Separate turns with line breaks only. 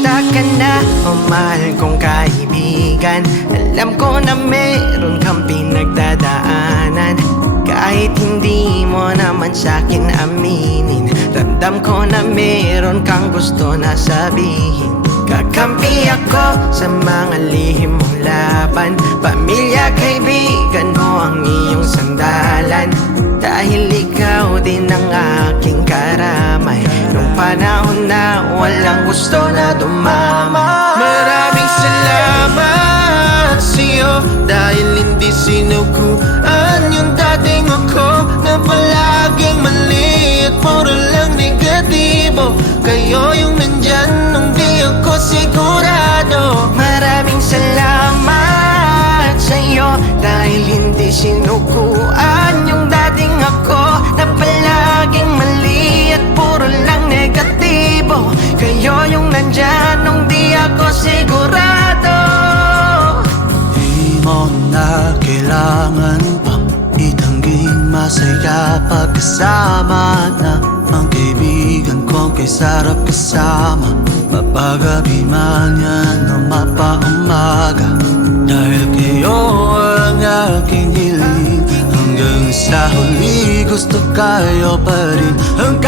man!
Kamusta ka na, o mahal kong kaibigan? Alam ko na meron kang pinagdadaanan Kahit hindi mo naman sa'kin aminin Ramdam ko na meron kang gusto na sabihin Kakampi ako sa mga lihim mong laban Pamilya, kaibigan mo ang iyong sandalan Dahil ikaw din ang Nung panahon na walang gusto na dumama.
Maraming salamat sa'yo Dahil hindi sinukuan yung dating ako Na palaging mali at puro lang negatibo. Kayo yung nandyan nung di ako sigurado
nandyan nung di ako sigurado.
Di mo na kailangan pang itangging masaya pagkasama na Ang kaibigan kong kay sarap kasama. Mapagabi man yan o mapaumaga Dahil kayo ang aking hiling. Hanggang sa huli gusto kayo pa rin. Ang